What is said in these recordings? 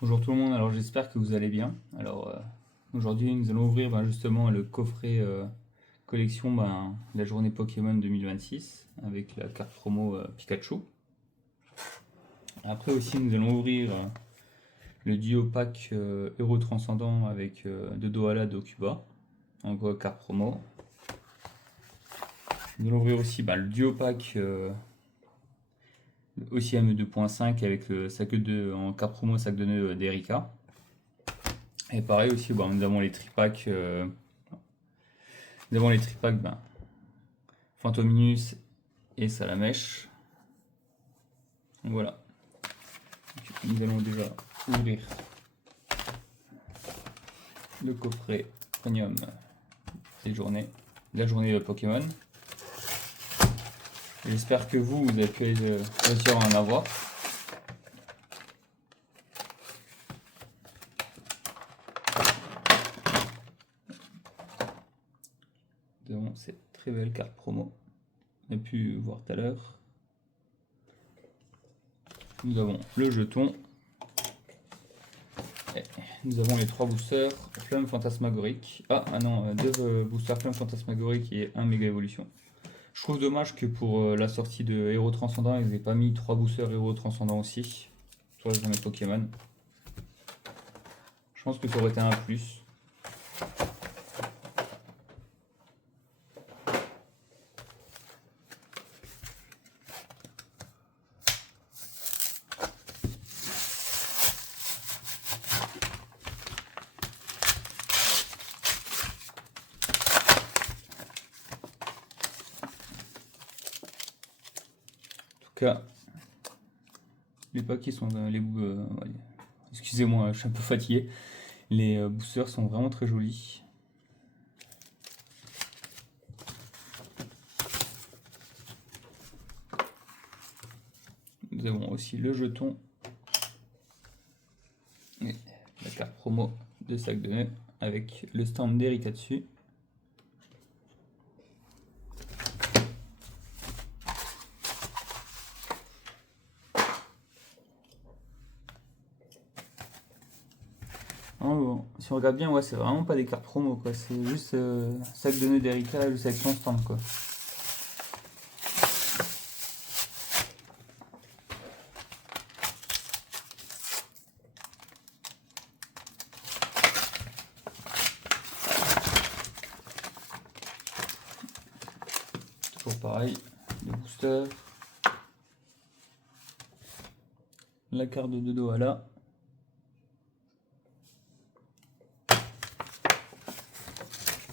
Bonjour tout le monde, alors j'espère que vous allez bien. Aujourd'hui nous allons ouvrir justement le coffret collection de la journée Pokémon 2026 avec la carte promo Pikachu. Après aussi nous allons ouvrir le duo pack Héros Transcendant avec Dodoala Dokuba en carte promo. Nous allons ouvrir aussi le duo pack aussi M2.5 avec le sac de en carte promo sac de nœud d'Erika. Et pareil aussi, nous avons les tripacks. Nous avons les tripacks Fantominus et Salamèche. Donc voilà. Nous allons déjà ouvrir le coffret premium de la journée Pokémon. J'espère que vous avez pu réussir à en avoir. Nous avons cette très belle carte promo. On a pu voir tout à l'heure. Nous avons le jeton. Et nous avons les 3 boosters Flamme Fantasmagorique. Deux boosters Flamme Fantasmagorique et un méga évolution. Je trouve dommage que pour la sortie de Héros Transcendant, ils n'aient pas mis 3 boosters Héros Transcendant aussi sur la journée Pokémon. Je pense que ça aurait été un plus. Cas, les paquets sont excusez-moi, je suis un peu fatigué. Les boosters sont vraiment très jolis. Nous avons aussi le jeton et la carte promo de sac de nœud avec le stand d'Erika dessus. Si on regarde bien, c'est vraiment pas des cartes promo, quoi. C'est juste sac de nœud d'Erika juste avec son stand, quoi. Toujours pareil, le booster, la carte de Dodoala.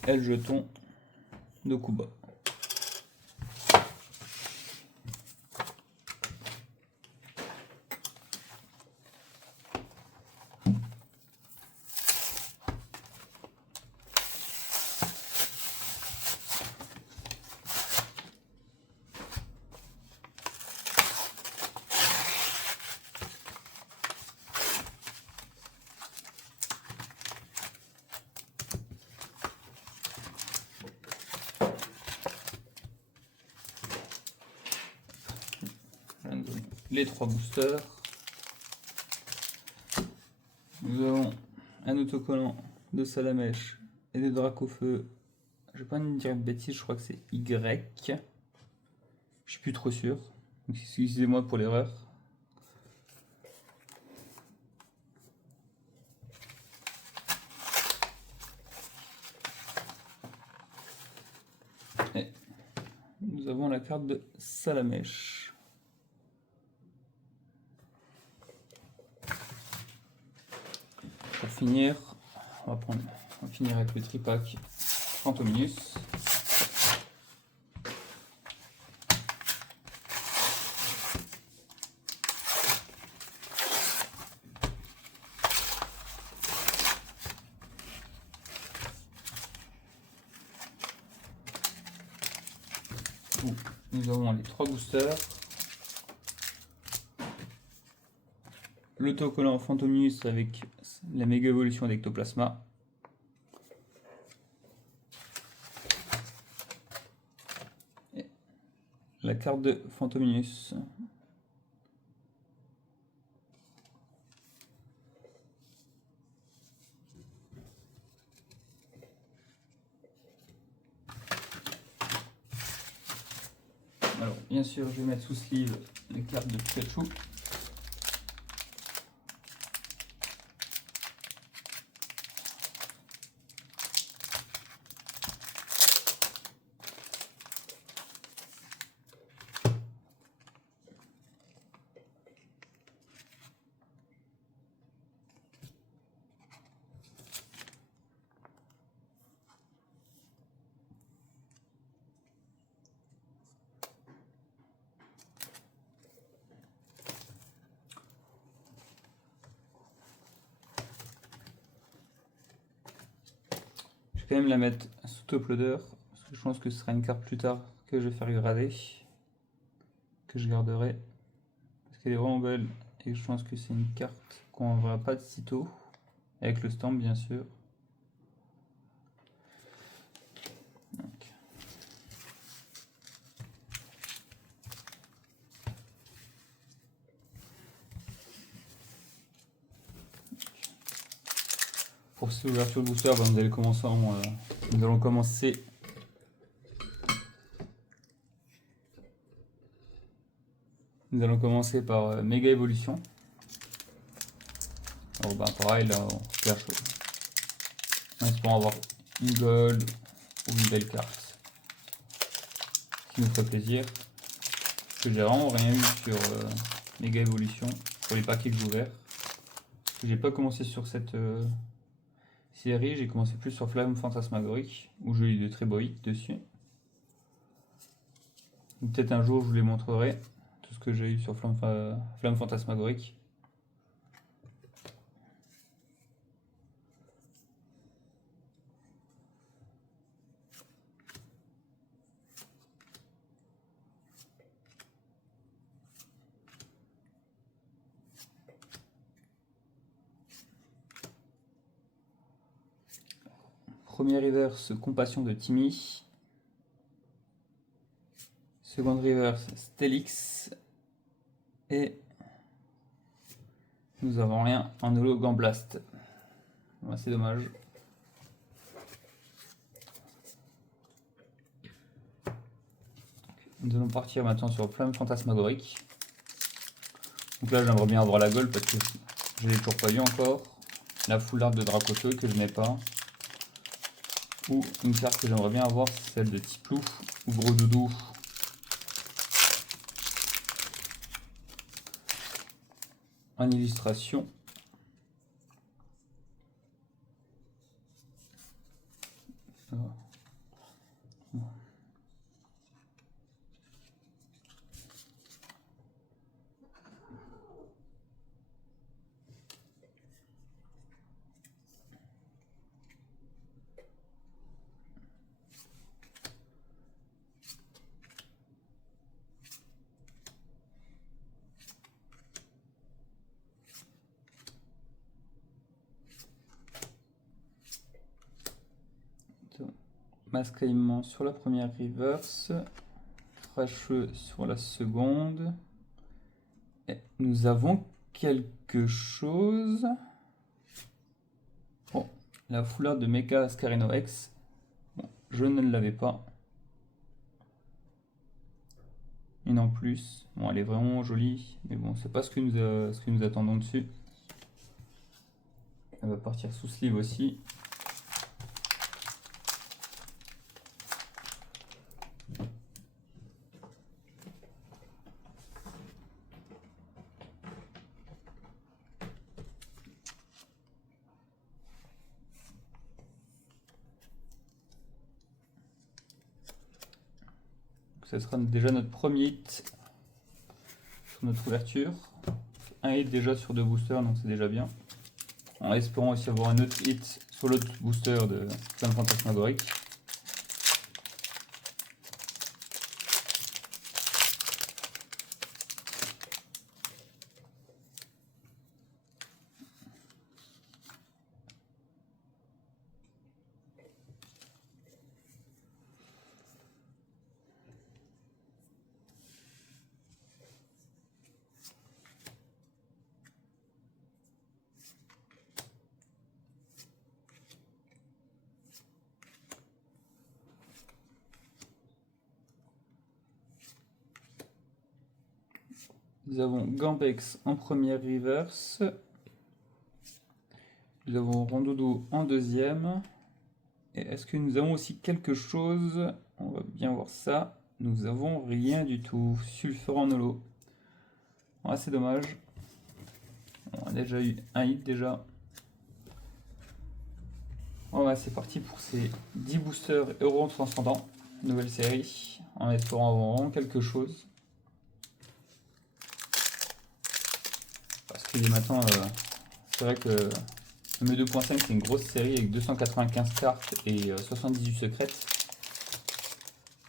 Et le jeton de Kuba. Les 3 boosters. Nous avons un autocollant de Salamèche et de Dracofeu. Je vais pas dire de bêtises, je crois que c'est Y. Je suis plus trop sûr. Donc excusez-moi pour l'erreur. Et nous avons la carte de Salamèche. Pour finir, on va finir avec le tripack Fantominus. Nous avons les 3 boosters. L'autocollant Fantominus avec la méga évolution d'Ectoplasma. Et la carte de Fantominus. bien sûr, je vais mettre sous sleeve les cartes de Pikachu. Je vais quand même la mettre sous top loader, parce que je pense que ce sera une carte plus tard que je vais faire grader, que je garderai, parce qu'elle est vraiment belle, et je pense que c'est une carte qu'on ne verra pas de sitôt, avec le stamp bien sûr. Donc. Pour cette ouverture de booster, nous allons commencer Nous allons commencer par Méga Évolution. Alors pareil, là on perd chaud. En espérant avoir une gold ou une belle carte. Ce qui nous ferait plaisir. Parce que j'ai vraiment rien eu sur Méga Évolution, pour les paquets que j'ai ouverts. J'ai pas commencé sur cette série, j'ai commencé plus sur Flamme Fantasmagorique, où j'ai eu de très beaux hits dessus. Peut-être un jour je vous les montrerai, tout ce que j'ai eu sur Flamme Fantasmagorique. Premier reverse, Compassion de Timmy. Second reverse, Stelix. Et nous avons rien en holo Gambblast. Voilà, c'est dommage. Nous allons partir maintenant sur Flamme Fantasmagorique. Donc là j'aimerais bien avoir la gold parce que je ne l'ai toujours pas eu encore. La foularde de Dracofeu que je n'ai pas. Ou une carte que j'aimerais bien avoir, c'est celle de Tiplouf ou Gros Doudou. En illustration. Mascaillement sur la première reverse, cracheux sur la seconde. Et nous avons quelque chose. Bon, la foularde de Mecha Ascarino X. Bon, je ne l'avais pas. Une en plus. Bon, elle est vraiment jolie, mais bon, c'est pas ce que nous attendons dessus. Elle va partir sous sleeve aussi. Ce sera déjà notre premier hit sur notre ouverture. Un hit déjà sur 2 boosters, donc c'est déjà bien. En espérant aussi avoir un autre hit sur l'autre booster de Flamme Fantasmagorique. Nous avons Gambex en première reverse. Nous avons Rondoudou en deuxième. Et est-ce que nous avons aussi quelque chose? On va bien voir ça. Nous avons rien du tout. Sulfur en holo. Ouais, c'est dommage. On a déjà eu un hit déjà. Ouais, c'est parti pour ces 10 boosters Euro Transcendant. Nouvelle série. En espérant avoir vraiment quelque chose. Parce qu'il est maintenant... c'est vrai que le M2.5 c'est une grosse série avec 295 cartes et 78 secrètes.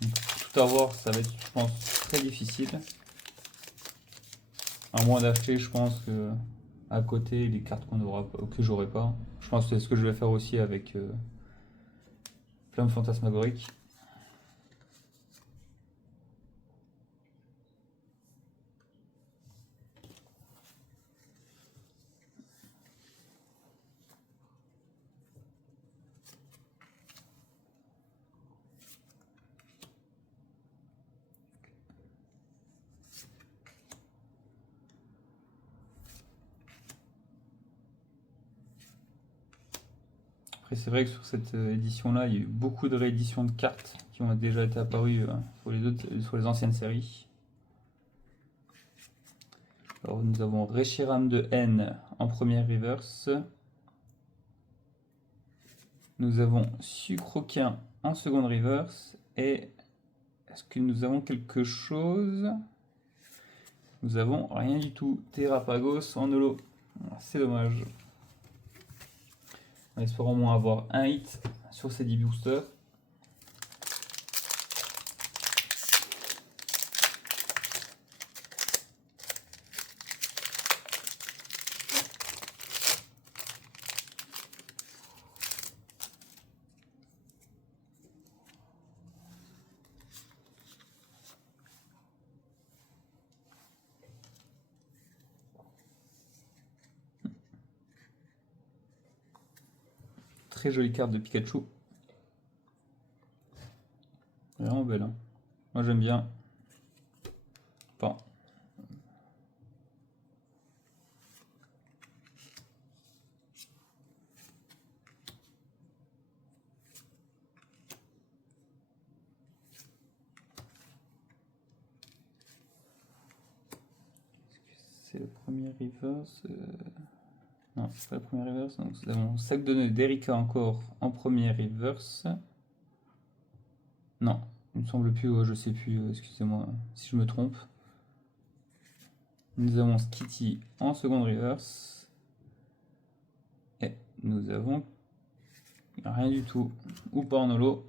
Donc, pour tout avoir, ça va être, je pense, très difficile. À moins d'acheter, je pense que à côté les cartes que j'aurai pas. Je pense que c'est ce que je vais faire aussi avec Flamme Fantasmagorique. Après, c'est vrai que sur cette édition-là, il y a eu beaucoup de rééditions de cartes qui ont déjà été apparues sur les anciennes séries. Alors, nous avons Reshiram de N en première reverse. Nous avons Sucroquin en seconde reverse. Et est-ce que nous avons quelque chose? Nous avons rien du tout. Terrapagos en holo. C'est dommage. En espérant au moins avoir un hit sur ces 10 boosters. Très jolie carte de Pikachu. Vraiment belle. Hein. Moi j'aime bien. Enfin. C'est le premier reverse. Non, c'est pas le premier reverse. Donc nous avons sac de nœuds d'Erika encore en premier reverse. Non, il me semble plus, je sais plus, excusez-moi si je me trompe. Nous avons Skitty en seconde reverse. Et nous avons rien du tout. Ou pas en holo.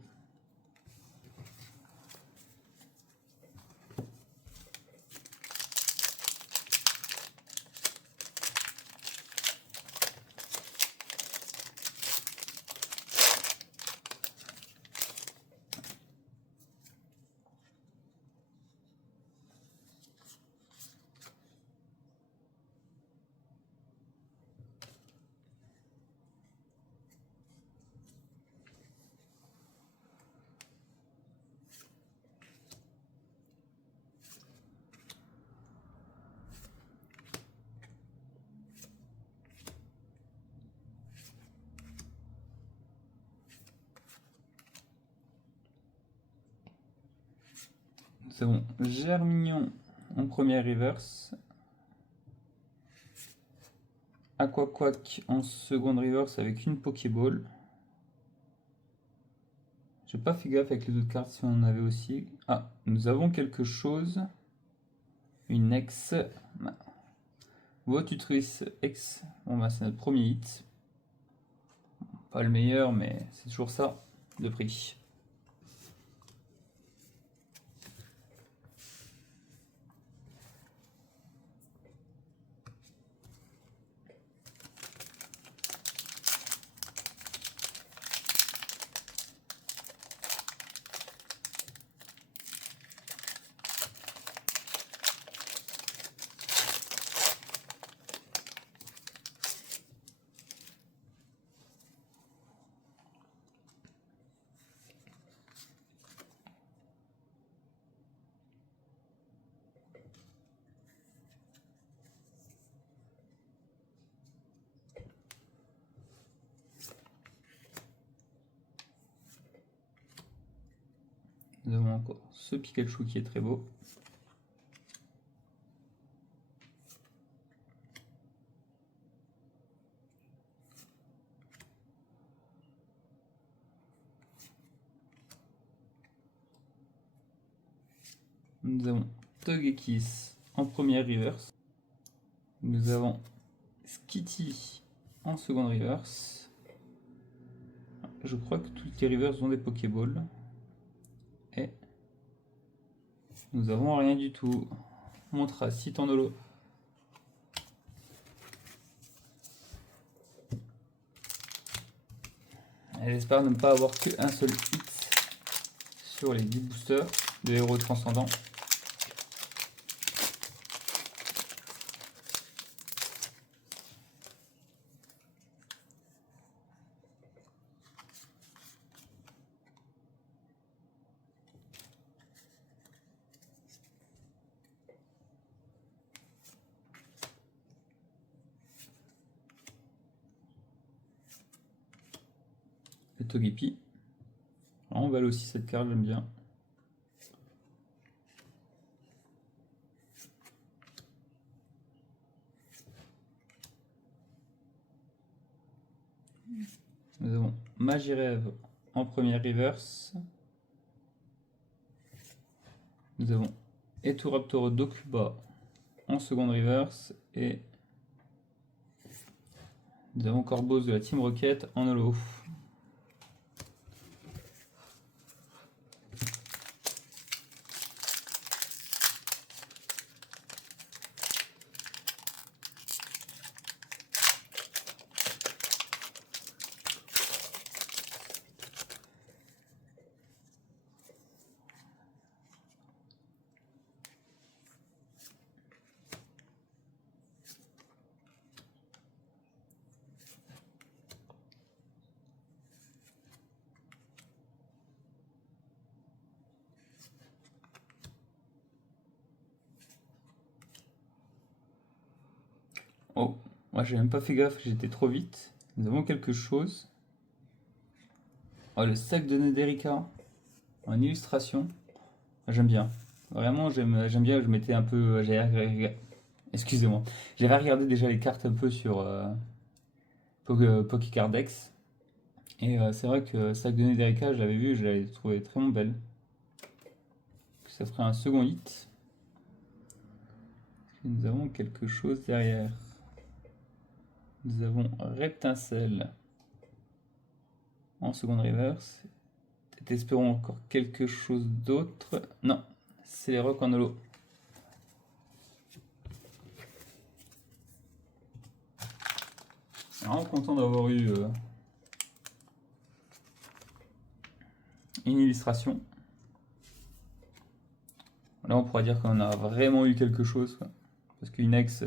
Nous avons Germignon en première reverse. Aquaquack en seconde reverse avec une Pokéball. J'ai pas fait gaffe avec les autres cartes si on en avait aussi. Ah, nous avons quelque chose. Une ex. Votutrice ex. Bon bah c'est notre premier hit. Pas le meilleur mais c'est toujours ça de prix. Nous avons encore ce Pikachu qui est très beau. Nous avons Togekiss en première reverse. Nous avons Skitty en seconde reverse. Je crois que toutes les reverses ont des Pokéballs. Et nous avons rien du tout. Montracite en holo. J'espère ne pas avoir qu'un seul hit sur les 10 boosters de héros transcendants. Le Togepi. On va aussi cette carte, j'aime bien. Nous avons Magirev en première reverse. Nous avons Eturaptor Dokuba en seconde reverse. Et nous avons Corboss de la Team Rocket en holo. Oh, moi j'ai même pas fait gaffe, j'étais trop vite. Nous avons quelque chose. Oh, le sac de Nederika en illustration. J'aime bien. Vraiment, j'aime bien. Je m'étais un peu. Excusez-moi. J'avais regardé déjà les cartes un peu sur Pokécardex. Et c'est vrai que sac de Nederika, je l'avais vu, je l'avais trouvé très belle. Ça ferait un second hit. Nous avons quelque chose derrière. Nous avons Reptincelle en seconde reverse. Espérons encore quelque chose d'autre. Non, c'est les rocs en holo. Vraiment content d'avoir eu une illustration. Là, on pourrait dire qu'on a vraiment eu quelque chose, quoi. Parce qu'une ex,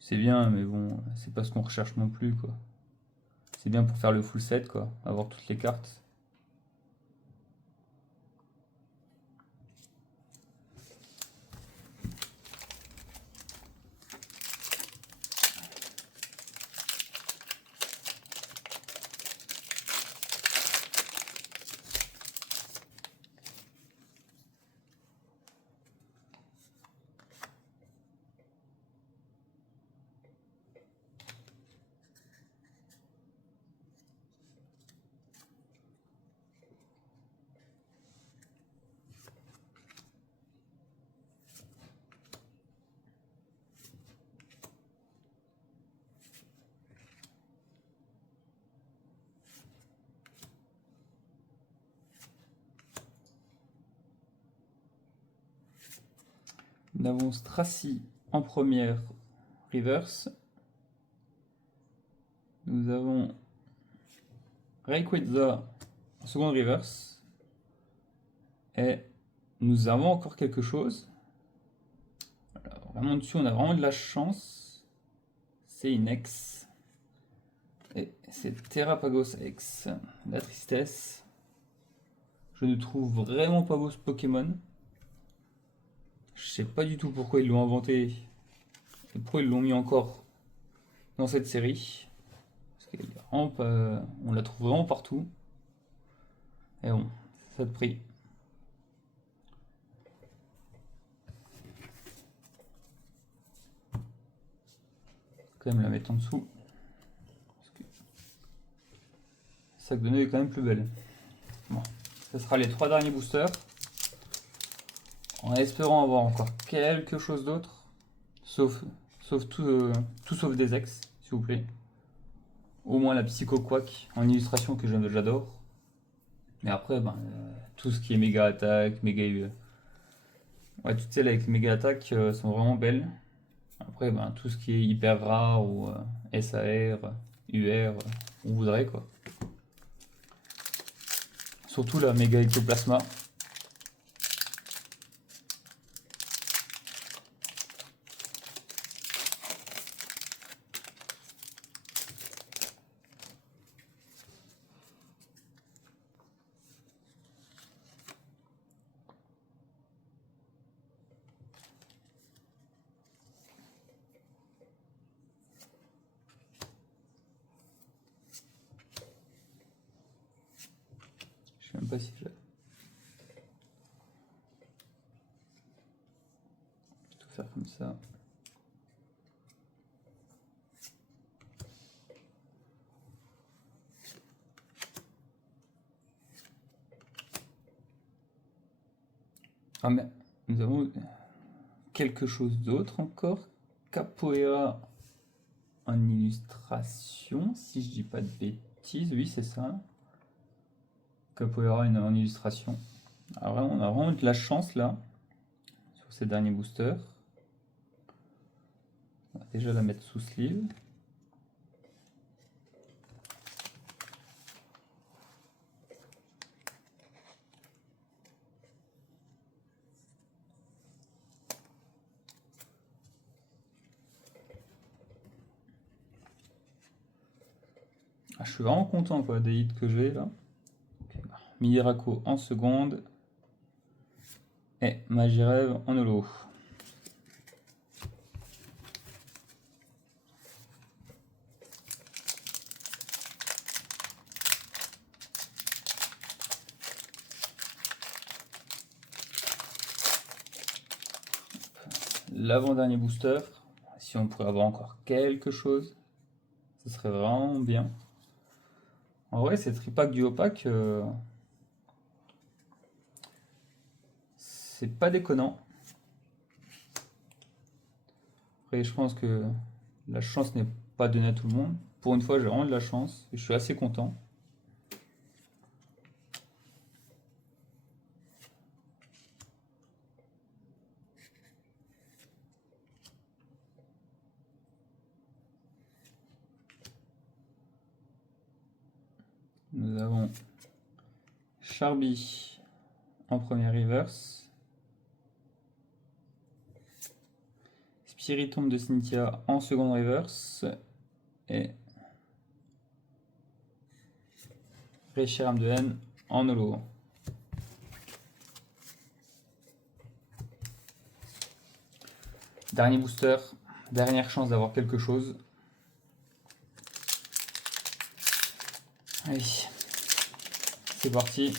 c'est bien, mais bon, c'est pas ce qu'on recherche non plus, quoi. C'est bien pour faire le full set, quoi, avoir toutes les cartes. Nous avons Stracy en première reverse. Nous avons Rayquaza en seconde reverse. Et nous avons encore quelque chose. Alors, vraiment dessus, on a vraiment de la chance. C'est une ex. Et c'est Terrapagos X. La tristesse. Je ne trouve vraiment pas beau ce Pokémon. Je sais pas du tout pourquoi ils l'ont inventé et pourquoi ils l'ont mis encore dans cette série. Parce qu'il est vraiment pas... On la trouve vraiment partout. Et bon, c'est ça de prix. quand même la mettre en dessous. Parce que sac de nœud est quand même plus belle. Bon, ce sera les 3 derniers boosters. En espérant avoir encore quelque chose d'autre. Sauf tout sauf des ex, s'il vous plaît. Au moins la Psycho Quack en illustration que j'adore. Mais après, tout ce qui est méga attaque, méga. Ouais, toutes celles avec méga attaque sont vraiment belles. Après, tout ce qui est hyper rare ou SAR, UR, on voudrait quoi. Surtout la méga ectoplasma. Je sais même pas si je vais tout faire comme ça. Ah mais nous avons quelque chose d'autre encore. Capoeira en illustration, si je dis pas de bêtises, oui c'est ça. Capoeira en illustration. Alors on a vraiment de la chance là, sur ces derniers boosters. On va déjà la mettre sous sleeve. Ah, je suis vraiment content quoi, des hits que j'ai là. Miraco en seconde. Et Magirève en holo. L'avant-dernier booster. Si on pourrait avoir encore quelque chose, ce serait vraiment bien. En vrai, ces tripack du opaque, c'est pas déconnant. Après, je pense que la chance n'est pas donnée à tout le monde. Pour une fois, j'ai vraiment de la chance et je suis assez content. Nous avons Charby en premier reverse. Spiritomb de Cynthia en second reverse. Et Reshiram de N en holo. Dernier booster, dernière chance d'avoir quelque chose. Allez, c'est parti.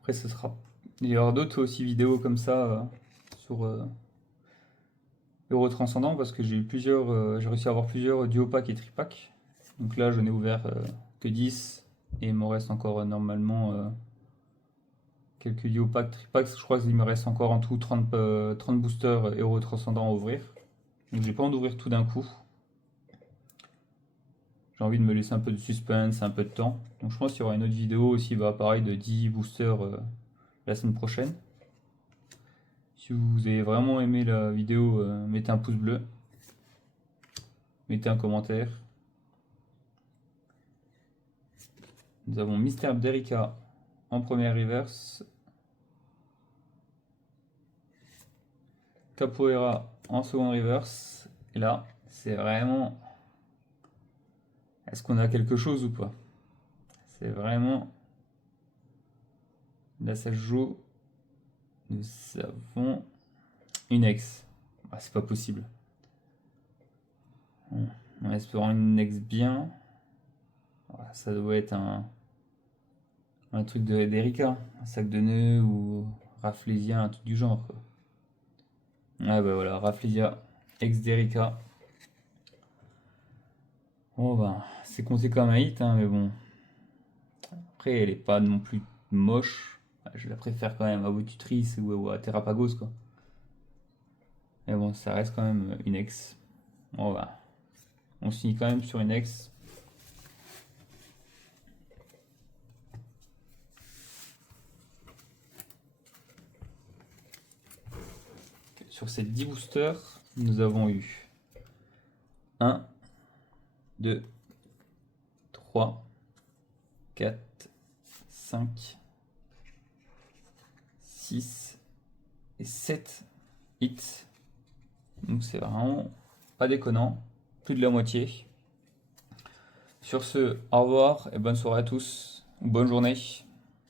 Après, ce sera. Il y aura d'autres aussi vidéos comme ça sur Euro Transcendant parce que j'ai eu j'ai réussi à avoir plusieurs duopack et tripack. Donc là, je n'ai ouvert que 10 et il me reste encore normalement quelques duopack, tripack. Je crois qu'il me reste encore en tout 30 boosters Euro Transcendant à ouvrir. Donc j'ai pas envie d'ouvrir tout d'un coup. J'ai envie de me laisser un peu de suspense, un peu de temps. Donc je pense qu'il y aura une autre vidéo aussi, pareil, de 10 boosters la semaine prochaine. Si vous avez vraiment aimé la vidéo, mettez un pouce bleu. Mettez un commentaire. Nous avons Mister Derica en première reverse. Capoeira en seconde reverse. Et là, c'est vraiment... Est-ce qu'on a quelque chose ou pas? C'est vraiment... Là, ça se joue Nous avons une ex. Ah, c'est pas possible. Bon, en espérant une ex bien. Ah, ça doit être un truc d'Erika. Un sac de nœuds ou Rafflesia, un truc du genre, quoi. Ah bah voilà, Rafflesia, ex d'Erika. Bon bah, c'est compté comme un hit, hein, mais bon. Après, elle est pas non plus moche. Ah, je la préfère quand même à Votutrice ou à Terrapagos, quoi. Mais bon, ça reste quand même une ex. Bon bah, on finit quand même sur une ex. Sur ces 10 boosters, nous avons eu 1, 2, 3, 4, 5, 6 et 7 hits. Donc c'est vraiment pas déconnant. Plus de la moitié. Sur ce, au revoir et bonne soirée à tous. Bonne journée.